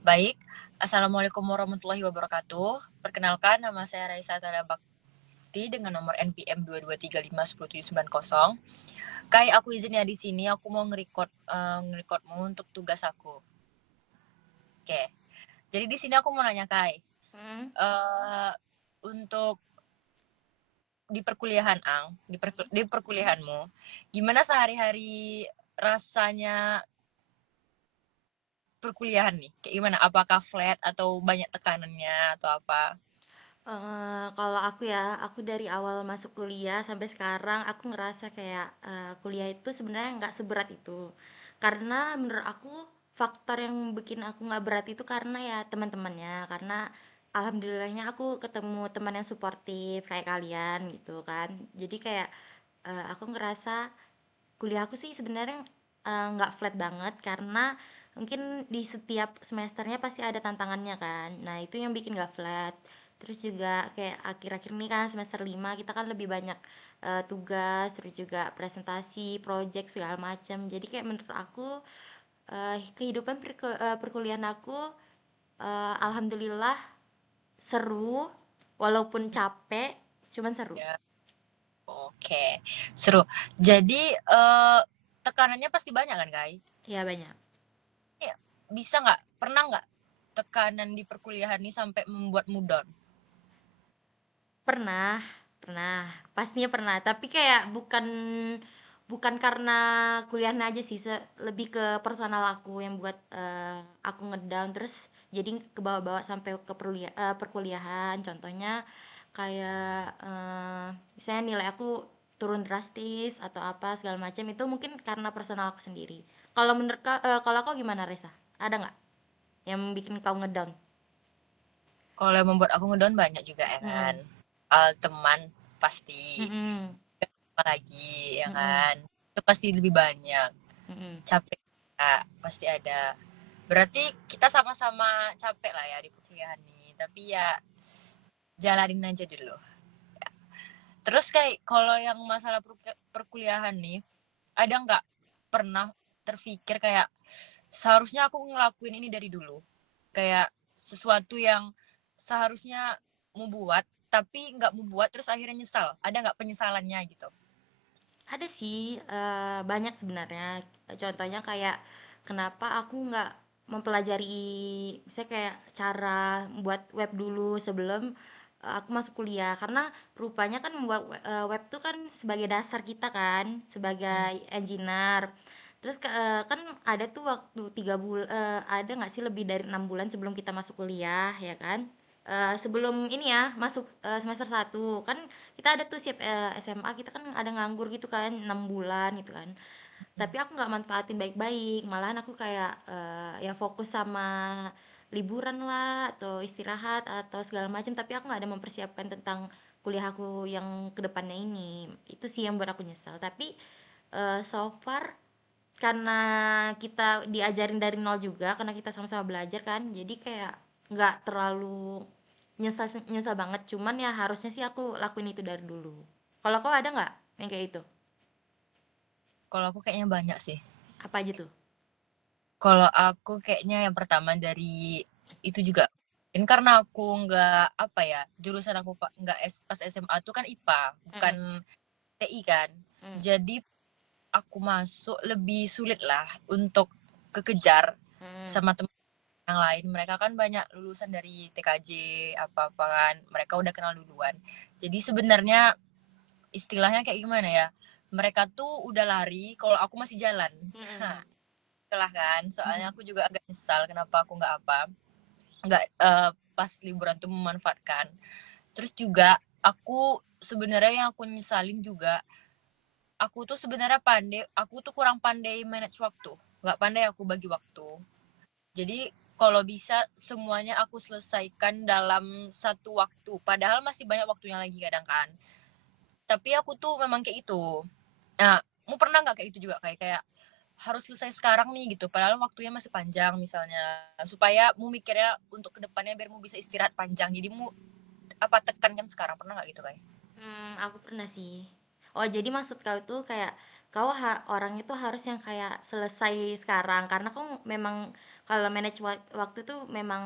Baik, Assalamualaikum warahmatullahi wabarakatuh. Perkenalkan, nama saya Raisa Tara Bakti dengan nomor NPM 223510790. Kai, aku izin ya di sini. Aku mau nge-recordmu untuk tugas aku. Oke. Jadi di sini aku mau nanya Kai. Mhm. Untuk di perkuliahan di perkuliahanmu, gimana sehari-hari rasanya perkuliahan nih? Kayak gimana? Apakah flat atau banyak tekanannya atau apa? Kalau aku ya, aku dari awal masuk kuliah sampai sekarang aku ngerasa kayak, kuliah itu sebenarnya nggak seberat itu. Karena menurut aku faktor yang bikin aku nggak berat itu karena ya teman-temannya, karena alhamdulillahnya aku ketemu teman yang suportif kayak kalian gitu kan. Jadi kayak, aku ngerasa kuliah aku sih sebenarnya, nggak flat banget karena mungkin di setiap semesternya pasti ada tantangannya kan. Nah, itu yang bikin nggak flat. Terus juga kayak akhir-akhir ini kan semester 5 kita kan lebih banyak, tugas, terus juga presentasi, project segala macam. Jadi kayak menurut aku, kehidupan perkuliahan aku, alhamdulillah seru, walaupun capek, cuman seru. Ya, oke, seru. Jadi, tekanannya pasti banyak kan, Kai? Ya banyak. Iya, bisa nggak, pernah nggak tekanan di perkuliahan ini sampai membuatmu down? Pernah, pernah, pastinya pernah, tapi kayak bukan bukan karena kuliahnya aja sih, lebih ke personal aku yang buat, aku ngedown terus jadi kebawa-bawa sampai ke perkuliahan. Contohnya kayak, misalnya nilai aku turun drastis atau apa segala macam, itu mungkin karena personal aku sendiri. Kalau kau gimana Reza? Ada nggak yang bikin kau ngedown? Kalau yang membuat aku ngedown banyak juga ya kan. Mhm, Teman pasti, mhm, apalagi ya mhm, kan. Itu pasti lebih banyak. mhm. Capek ya, pasti ada. Berarti kita sama-sama capek lah ya di perkuliahan nih. Tapi ya jalanin aja dulu. Terus kayak kalau yang masalah perkuliahan nih, ada nggak pernah terfikir kayak seharusnya aku ngelakuin ini dari dulu? Kayak sesuatu yang seharusnya mau buat, tapi nggak mau buat terus akhirnya nyesal. Ada nggak penyesalannya gitu? Ada sih, banyak sebenarnya. Contohnya kayak kenapa aku nggak mempelajari misalnya kayak cara buat web dulu sebelum, aku masuk kuliah. Karena rupanya kan membuat web tuh kan sebagai dasar kita kan, Hmm. sebagai engineer. Terus kan ada tuh waktu ada nggak sih lebih dari 6 bulan sebelum kita masuk kuliah, ya kan? Sebelum ini ya, masuk, semester 1 kan kita ada tuh siap, SMA kita kan ada nganggur gitu kan 6 bulan gitu kan, tapi aku nggak manfaatin baik-baik, malahan aku kayak, ya fokus sama liburan lah atau istirahat atau segala macam, tapi aku nggak ada mempersiapkan tentang kuliah aku yang kedepannya ini. Itu sih yang buat aku nyesal, tapi, so far karena kita diajarin dari nol juga, karena kita sama-sama belajar kan, jadi kayak nggak terlalu nyesal nyesal banget, cuman ya harusnya sih aku lakuin itu dari dulu. Kalau kau ada nggak yang kayak itu? Kalau aku kayaknya banyak sih. Apa aja tuh? Kalau aku kayaknya yang pertama dari itu juga. Ini karena aku nggak apa ya, jurusan aku nggak pas SMA tuh kan IPA, bukan Mhm, TI kan. mmm, Jadi aku masuk lebih sulit lah untuk kekejar mhm, sama teman yang lain. Mereka kan banyak lulusan dari TKJ apa-apa kan. Mereka udah kenal duluan. Jadi sebenarnya istilahnya kayak gimana ya? Mereka tuh udah lari, kalau aku masih jalan. mhm, Itulah kan. Soalnya mhm, aku juga agak nyesal kenapa aku nggak pas liburan tuh memanfaatkan. Terus juga aku sebenarnya yang aku nyesalin juga aku tuh sebenarnya aku tuh kurang pandai manage waktu. Nggak pandai aku bagi waktu. Jadi kalau bisa semuanya aku selesaikan dalam satu waktu. Padahal masih banyak waktunya lagi kadang kan. Tapi aku tuh memang kayak itu. Nah, mau pernah nggak kayak itu juga kayak kayak harus selesai sekarang nih gitu. Padahal waktunya masih panjang misalnya. Supaya mau mikirnya untuk kedepannya biar mau bisa istirahat panjang. Jadi mau apa tekan kan sekarang pernah nggak gitu kayak? aku pernah sih. Oh, jadi maksud kau tuh kayak orangnya tuh harus yang kayak selesai sekarang, karena kau memang kalau manage waktu tuh memang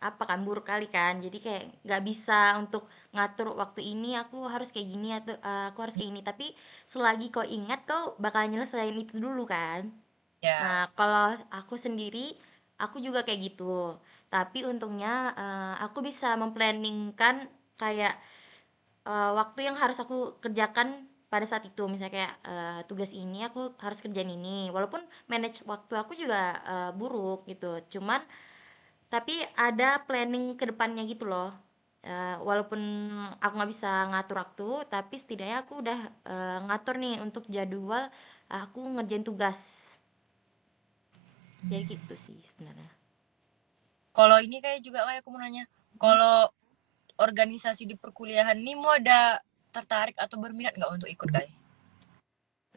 apa kan, buruk kali kan. Jadi kayak nggak bisa untuk ngatur waktu ini aku harus kayak gini atau aku harus kayak ini. Tapi selagi kau ingat kau bakal nyelesain itu dulu kan. Ya. Nah, kalau aku sendiri, aku juga kayak gitu. Tapi untungnya aku bisa memplanningkan kayak waktu yang harus aku kerjakan pada saat itu. Misalnya kayak tugas ini aku harus kerjain ini. Walaupun manage waktu aku juga buruk gitu. Cuman tapi ada planning ke depannya gitu loh. Walaupun aku nggak bisa ngatur waktu, tapi setidaknya aku udah ngatur nih untuk jadwal aku ngerjain tugas. Jadi gitu sih sebenarnya. Kalau ini kayak juga kayak aku mau nanya, kalau organisasi di perkuliahan nih mau ada tertarik atau berminat nggak untuk ikut guys?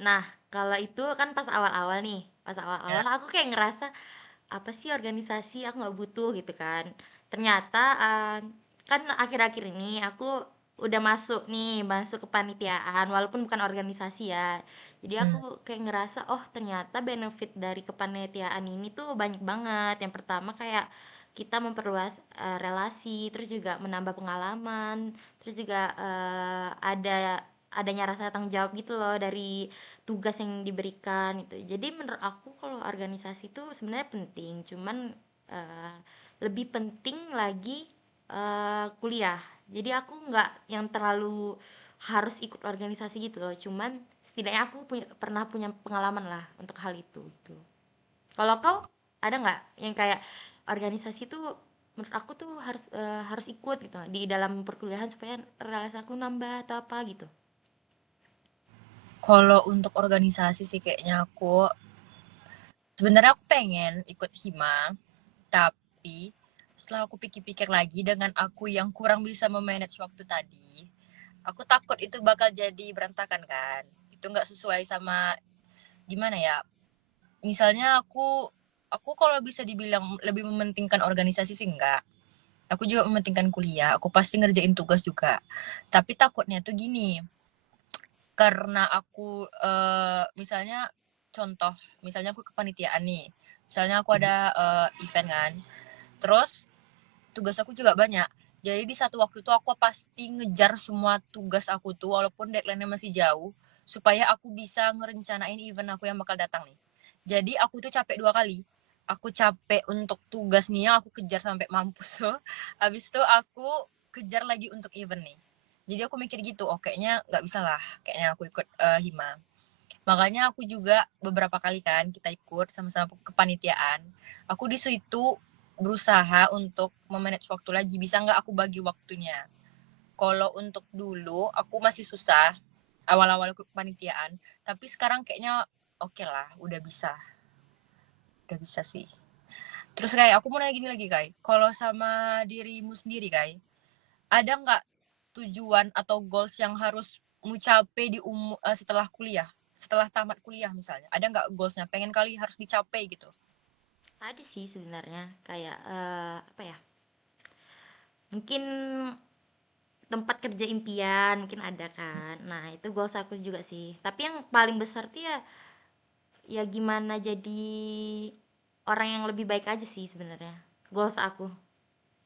Nah, kalau itu kan pas awal-awal nih, pas Ya. awal-awal aku kayak ngerasa apa sih organisasi, aku nggak butuh gitu kan. Ternyata kan akhir-akhir ini aku udah masuk nih, masuk kepanitiaan walaupun bukan organisasi ya. Jadi aku Hmm. kayak ngerasa oh ternyata benefit dari kepanitiaan ini tuh banyak banget. Yang pertama kayak kita memperluas relasi, terus juga menambah pengalaman, terus juga adanya rasa tanggung jawab gitu loh dari tugas yang diberikan itu. Jadi menurut aku kalau organisasi itu sebenarnya penting, cuman eh, lebih penting lagi kuliah. Jadi aku nggak yang terlalu harus ikut organisasi gitu loh. Cuman setidaknya aku pernah punya pengalaman lah untuk hal itu gitu. Kalau kau ada nggak yang kayak organisasi tuh menurut aku tuh harus ikut gitu di dalam perkuliahan supaya relasi aku nambah atau apa gitu. Kalau untuk organisasi sih kayaknya aku sebenarnya aku pengen ikut hima, tapi setelah aku pikir-pikir lagi dengan aku yang kurang bisa memanage waktu tadi, aku takut itu bakal jadi berantakan kan. Itu nggak sesuai sama gimana ya? Misalnya aku kalau bisa dibilang lebih mementingkan organisasi sih enggak. Aku juga mementingkan kuliah, aku pasti ngerjain tugas juga. Tapi takutnya tuh gini, karena aku misalnya contoh, misalnya aku kepanitiaan nih. Misalnya aku ada event kan. Terus tugas aku juga banyak. Jadi di satu waktu itu aku pasti ngejar semua tugas aku tuh walaupun deadline-nya masih jauh supaya aku bisa ngerencanain event aku yang bakal datang nih. Jadi aku tuh capek 2 kali. Aku capek untuk tugas nih yang aku kejar sampai mampus tuh. Habis itu aku kejar lagi untuk event nih. Jadi aku mikir gitu, oh kayaknya nggak bisa lah, kayaknya aku ikut hima. Makanya aku juga beberapa kali kan kita ikut sama-sama kepanitiaan. Aku di situ berusaha untuk memanage waktu lagi. Bisa nggak aku bagi waktunya? Kalau untuk dulu aku masih susah awal-awal kepanitiaan. Tapi sekarang kayaknya oke lah, udah bisa. Udah bisa sih. Terus kayak aku mau nanya gini lagi Kai. Kalau sama dirimu sendiri Kai, ada nggak tujuan atau goals yang harus mu capai setelah kuliah? Setelah tamat kuliah misalnya, ada nggak goalsnya? Pengen kali harus dicapai gitu. Ada sih sebenarnya kayak apa ya? Mungkin tempat kerja impian mungkin ada kan. Nah, itu goals aku juga sih. Tapi yang paling besar tuh ya gimana jadi orang yang lebih baik aja sih sebenarnya. Goals aku.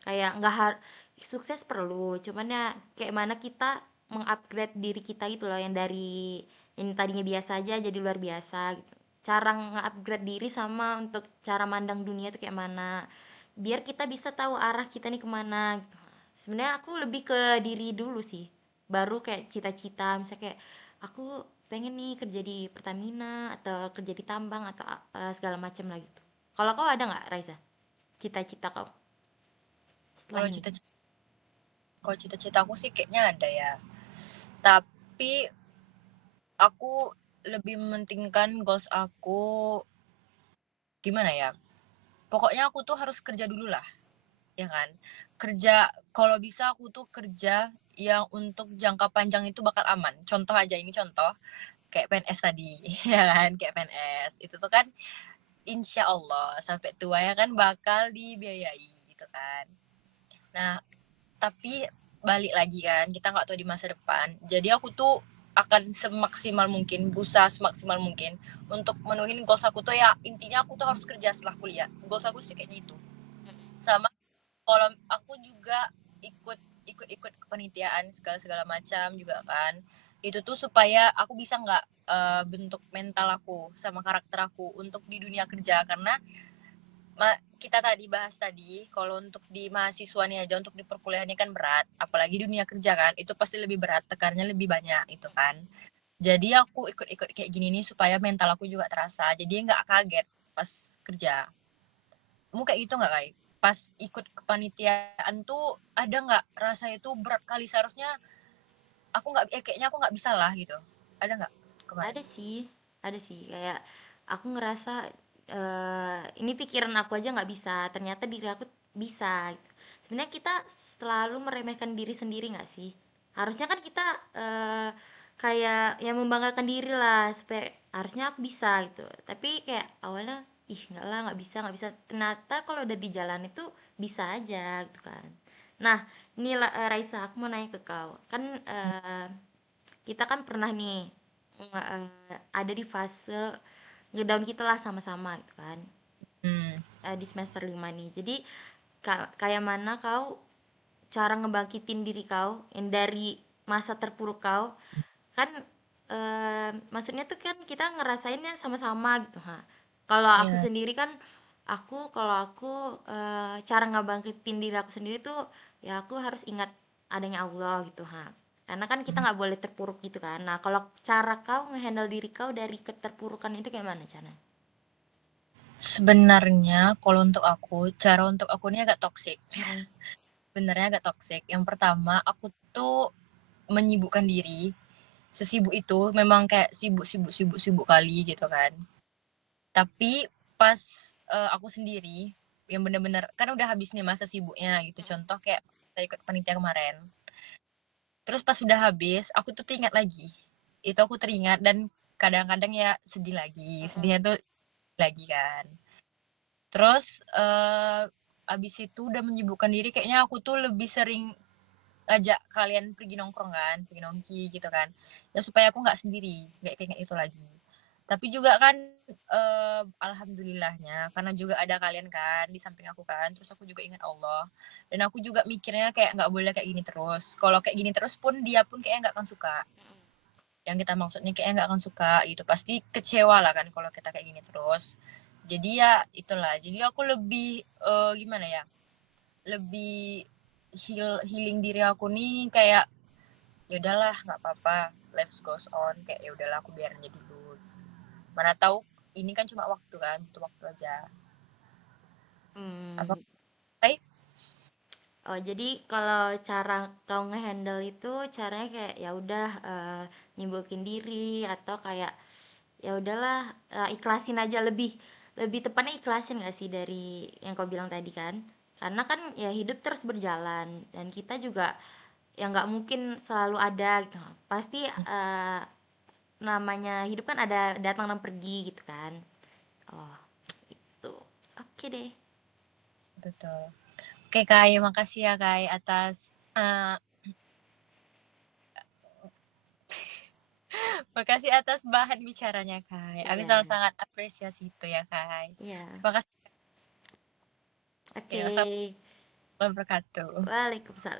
Kayak nggak harus sukses perlu, cuman ya kayak mana kita mengupgrade diri kita gitu loh yang dari yang tadinya biasa aja jadi luar biasa gitu. Cara nge-upgrade diri sama untuk cara mandang dunia itu kayak mana. Biar kita bisa tahu arah kita nih kemana gitu. Sebenarnya aku lebih ke diri dulu sih. Baru kayak cita-cita, misalnya kayak aku pengen nih kerja di Pertamina atau kerja di tambang atau segala macam lah gitu. Kalau kau ada nggak Raisa? Cita-cita kau setelah Kalau ini? cita kalau cita-cita aku sih kayaknya ada ya. Tapi aku lebih mementingkan goals aku gimana ya? Pokoknya aku tuh harus kerja dulu lah, ya kan? Kerja kalau bisa aku tuh kerja yang untuk jangka panjang itu bakal aman. Contoh aja ini contoh kayak PNS tadi, ya kan? Kayak PNS itu tuh kan insya Allah sampai tua ya kan bakal dibiayai gitu kan. Nah, tapi balik lagi kan kita nggak tahu di masa depan. Jadi aku tuh akan semaksimal mungkin, berusaha semaksimal mungkin untuk menuhin goals aku tuh ya, intinya aku tuh harus kerja setelah kuliah. Goals aku sih kayaknya itu. Sama kalau aku juga ikut kepanitiaan segala macam juga kan. Itu tuh supaya aku bisa nggak bentuk mental aku sama karakter aku untuk di dunia kerja, karena kita tadi bahas tadi kalau untuk di mahasiswa nih aja, untuk di perkuliahan ini kan berat, apalagi dunia kerja kan itu pasti lebih berat, tekannya lebih banyak itu kan. Jadi aku ikut-ikut kayak gini nih supaya mental aku juga terasa, jadi nggak kaget pas kerja. Kamu kayak gitu nggak, Kai? Pas ikut kepanitiaan tuh ada nggak rasa itu berat kali, seharusnya aku nggak, kayaknya aku nggak bisa lah gitu, ada nggak kemarin? Ada sih, ada sih. Kayak aku ngerasa ini pikiran aku aja nggak bisa, ternyata diri aku bisa. Gitu. Sebenarnya kita selalu meremehkan diri sendiri nggak sih? Harusnya kan kita kayak yang membanggakan diri lah, supaya harusnya aku bisa gitu. Tapi kayak awalnya ih nggak lah, nggak bisa nggak bisa. Ternyata kalau udah di jalan itu bisa aja gitu kan. Nah, ini Raisa, aku mau nanya ke kau. Kan kita kan pernah nih ada di fase ngedown kita lah sama-sama gitu kan, Hmm. di semester 5 nih. Jadi kayak mana kau cara ngebangkitin diri kau yang dari masa terpuruk kau kan, maksudnya tuh kan kita ngerasainnya sama-sama gitu ha. Kalau aku Iya. sendiri kan, kalau aku cara ngebangkitin diri aku sendiri tuh ya aku harus ingat adanya Allah gitu ha. Karena kan kita Hmm. nggak boleh terpuruk gitu kan. Nah, kalau cara kau ngehandle diri kau dari keterpurukan itu kayak mana cara? Sebenarnya kalau untuk aku, cara untuk aku ini agak toksik. Mm-mm. Sebenarnya agak toksik. Yang pertama, aku tuh menyibukkan diri. Sesibuk itu memang kayak sibuk kali gitu kan. Tapi pas aku sendiri yang bener-bener kan udah habis nih masa sibuknya gitu. Contoh kayak saya ikut panitia kemarin. Terus pas sudah habis, aku tuh teringat lagi. Itu aku teringat dan kadang-kadang ya sedih lagi. Mm-mm. Sedihnya tuh lagi kan. Terus abis itu udah menyibukkan diri, kayaknya aku tuh lebih sering ngajak kalian pergi nongkrong kan, pergi nongki gitu kan. Ya supaya aku nggak sendiri, nggak kayak itu lagi. Tapi juga kan alhamdulillahnya karena juga ada kalian kan di samping aku kan. Terus aku juga ingat Allah. Dan aku juga mikirnya kayak nggak boleh kayak gini terus. Kalau kayak gini terus pun dia pun kayaknya nggak akan suka. Yang kita maksudnya kayaknya nggak akan suka gitu. Pasti kecewa lah kan kalau kita kayak gini terus. Jadi ya itulah. Jadi aku lebih gimana ya? Lebih healing diri aku nih kayak ya udahlah nggak apa-apa, life goes on, kayak ya udahlah aku biarin aja dulu, mana tahu ini kan cuma waktu kan, butuh waktu aja. Apa Hmm. baik. Oh, jadi kalau cara kau ngehandle itu caranya kayak ya udah nyibukin diri atau kayak ya udahlah, ikhlasin aja, lebih lebih tepatnya ikhlasin gak sih dari yang kau bilang tadi kan? Karena kan ya hidup terus berjalan dan kita juga ya nggak mungkin selalu ada gitu. Pasti namanya hidup kan ada datang dan pergi gitu kan. Oh, itu. Oke deh. Betul. Oke Kai, makasih ya Kai atas makasih atas bahan bicaranya Kai, aku Iya, sangat-sangat apresiasi itu ya Kai. iya. Terima kasih. Oke. Ya, assalamualaikum warahmatullahi wabarakatuh. Waalaikumsalam.